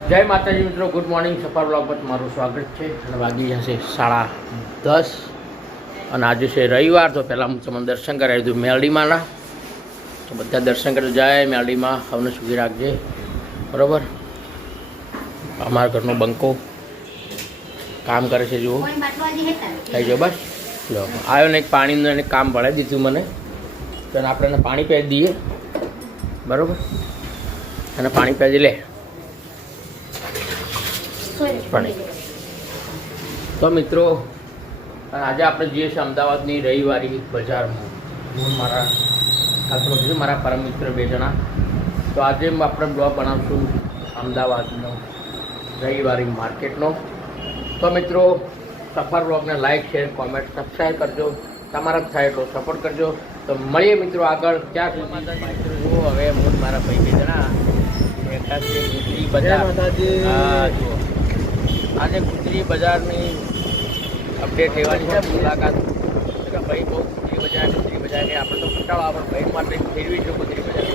જય માતાજી મિત્રો ગુડ મોર્નિંગ સફર બ્લોગ પર તમારું સ્વાગત છે. અને વાગી જશે સાડા દસ. અને આજે છે રવિવાર તો પહેલાં હું તમને દર્શન કરાવી દઉં મેલડીમાંના. તો બધા દર્શન કરી જાય મેલડીમાં હવને સુખી રાખજે. બરાબર? અમારા ઘરનો બંકો કામ કરે છે જુઓ. થઈ ગયો બસ. લો આવ્યો ને એક પાણીનું એને કામ ભણાવી દીધું મને. તો આપણે પાણી પહેરી દઈએ. બરાબર? અને પાણી પહેરી લે. તો મિત્રો આજે આપણે જઈએ છીએ અમદાવાદની રવિવારી બજારમાં. હું મારા સાથમાં છું મારા પરમ મિત્ર બે જણા. તો આજે આપણે બ્લોગ બનાવશું અમદાવાદનો રવિવારી માર્કેટનો. તો મિત્રો સફર બ્લોગને લાઇક શેર કોમેન્ટ સબસ્ક્રાઈબ કરજો. તમારા જ થાય એટલો સપોર્ટ કરજો. તો મળીએ મિત્રો આગળ. ક્યાં સુધી મિત્રો જુઓ હવે હું મારા ભાઈ બે જણા. બેઠા છીએ ગુજરી બજાર હા જુઓ આજે ગુજરી બજારની અપડેટ લેવાની છે. મુલાકાત કે ભાઈ બહુ ગુજરી બજાર ગુજરી બજાર આપણે તો કંટાળો આપણે ભાઈ માટે ફેરવી છે ગુજરી બજાર.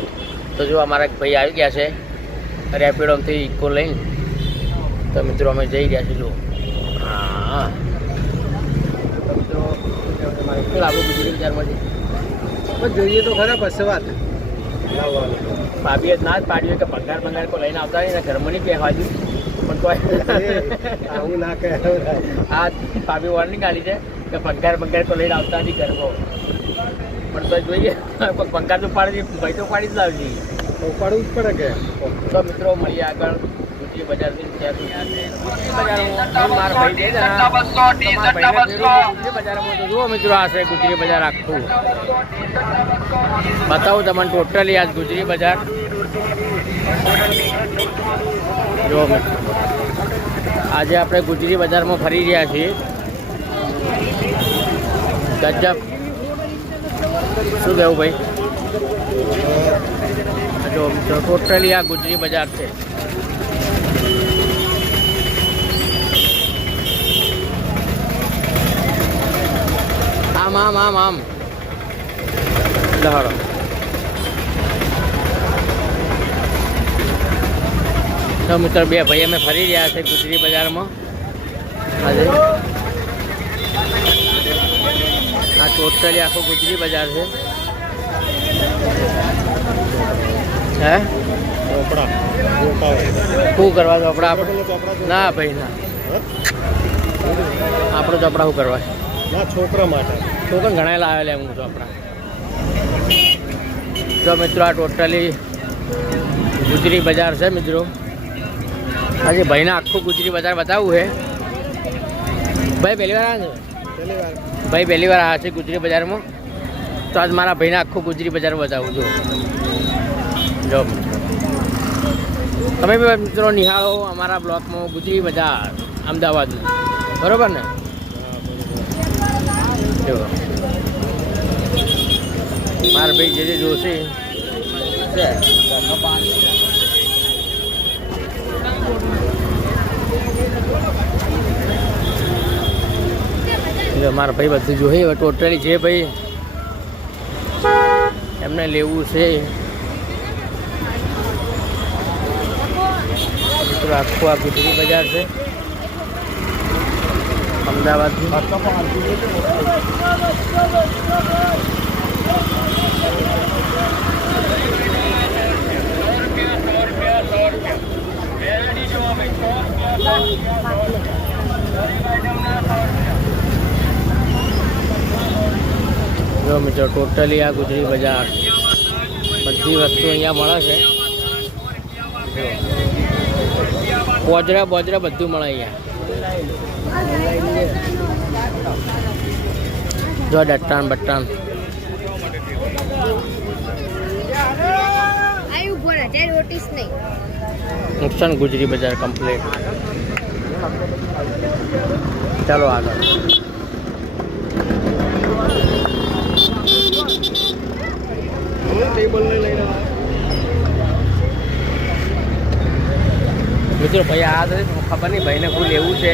તો જો અમારા ભાઈ આવી ગયા છે રેપિડોમથી ઇકો લઈને. તો મિત્રો અમે જઈ રહ્યા છીએ જો હા. મિત્રો શું ગુજરી બજારમાંથી જોઈએ તો ખરા પછી વાત. ભાભીએ ના જ પાડ્યું કે ભંગાર ભંગાર કોઈ લઈને આવતા નહીં ને ઘરમાં નહીં પહેવા દઉં પણ કોઈ આવું ના કહે. આ ભાભી વોર્નિંગ આલી છે કે પંખાર પંખાર તો લઈને આવતા નહીં ઘરમાં. પણ તો જોઈએ પંખાર તો પાડી ભાઈ તો પાડી જ લાવજી. ઉપાડવું જ પડે કે? તો મિત્રો મળીએ આગળ. ગુજરી બજારથી જુઓ મિત્રો આ છે ગુજરી બજાર આખું. બતાવું તમને ટોટલી આજ ગુજરી બજાર. જુઓ મિત્રો. આજે આપણે ગુજરી બજારમાં ફરી રહ્યા છીએ. ગજબ. શું કહેવું ભાઈ? જો ટોટલી આ ગુજરી બજાર છે. આમ આમ આમ આમ. લહડો. તો મિત્રો બે ભાઈ અમે ફરી રહ્યા છે ગુજરી બજારમાં. આજે. આ ટોટલી આખું ગુજરી બજાર છે. હે? શું કરવા ચોપડા આપણે ના ભાઈ ના. આપણો ચોપડા શું કરવા? ના છોકરા માટે. પણ ઘણા લાવેલા હું ચોપડા. તો મિત્રો આ ટોટલી ગુજરી બજાર છે મિત્રો. આજે ભાઈને આખું ગુજરી બજાર બતાવવું છે. ભાઈ પહેલી વાર આવ્યા છે? ભાઈ પહેલી વાર આવ્યા છે ગુજરી બજારમાં? તો આજ મારા ભાઈને આખું ગુજરી બજાર બતાવું છું. જો. તમે બી મિત્રો નિહાળો અમારા બ્લોકમાં ગુજરી બજાર અમદાવાદનું. બરોબર ને? જો. મારા ભાઈ જે જે જોશે. મારા ભાઈ બધું જોઈએ ટોટલી છે ભાઈ એમને લેવું છે. મિત્રો, આખું આ ગુજરી બજાર છે. અમદાવાદની જો મિત્રો ટોટલી આ ગુજરી બજાર. બધી વસ્તુ અહીંયા મળે છે. બોજરા બોજરા બધું મળે અહીંયા. જો નોટિસ નહીં. નુકસાન ગુજરી બજાર કમ્પ્લીટ ચાલો આગળ. ટેબલ લઈને મિત્રો, ભાઈ, આ તો ખબર નહીં, ભાઈને શું લેવું છે.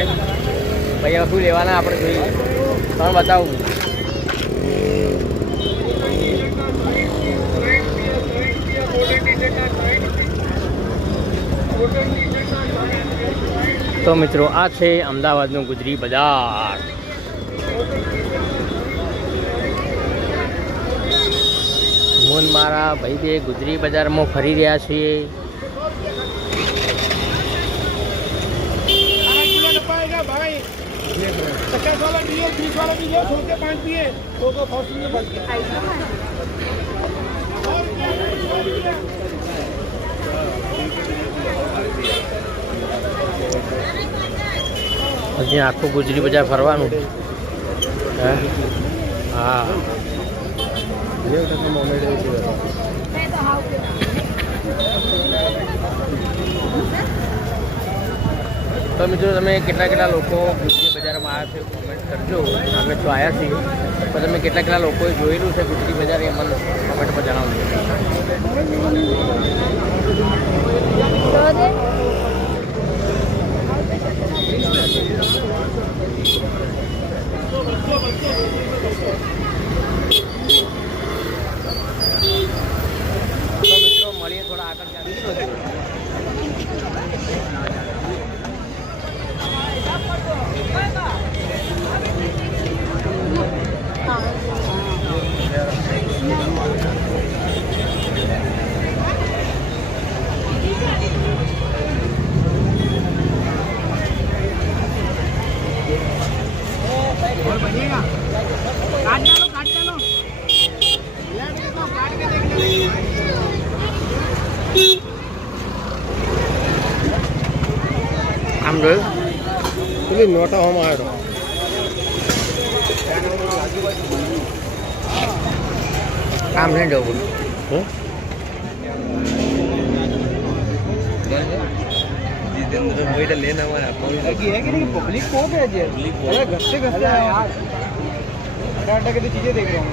ભાઈ શું લેવાના આપણે જોઈએ. તમે બતાવું. તો મિત્રો, આ છે અમદાવાદનું ગુજરી બજાર. હું મારા ભાઈ બે ગુજરી બજારમાં ફરી રહ્યા છીએ. હજી આખું ગુજરી બજાર ફરવાનું. હા. નેવું ટકા મોમેન્ટ એવું તો મિત્રો તમે કેટલા કેટલા લોકો ગુજરી બજારમાં આવ્યા છે કોમેન્ટ કરજો. અમે તો આવ્યા છીએ. પણ તમે કેટલા કેટલા લોકોએ જોયેલું છે ગુજરી બજાર એ મને કોમેન્ટમાં જણાવજો. આમ જોયું પેલી નોટા હોમાં આવ્યો કામ નહીં જવું હે लगी है कि नहीं पब्लिक को है जी अरे घसते घसते आए यार अटा अटा के तो चीजें देख रहा हूँ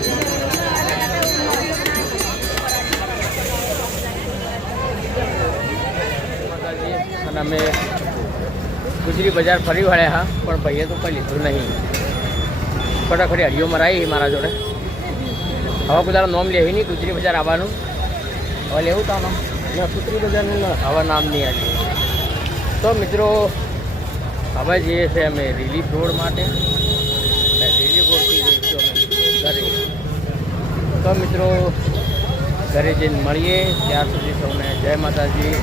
અમે ગુજરી બજાર ફરી વળ્યા હા પણ ભાઈએ તો કંઈ લીધું નહીં. ફટાફટી હરિયો આવી મારા જોડે. હવે કોઈ નોમ લેવી નહીં ગુજરી બજાર આવવાનું. હવે લેવું તો નામ ના ગુજરી બજારનું હવે નામ નહીં આવ્યું તો મિત્રો હવે જઈએ છીએ અમે રિલીફ રોડ માટે. રિલીફ રોડથી જઈશું અમે ઘરે. તો મિત્રો ઘરે જઈને મળીએ. ત્યાર સુધી સૌને જય માતાજી.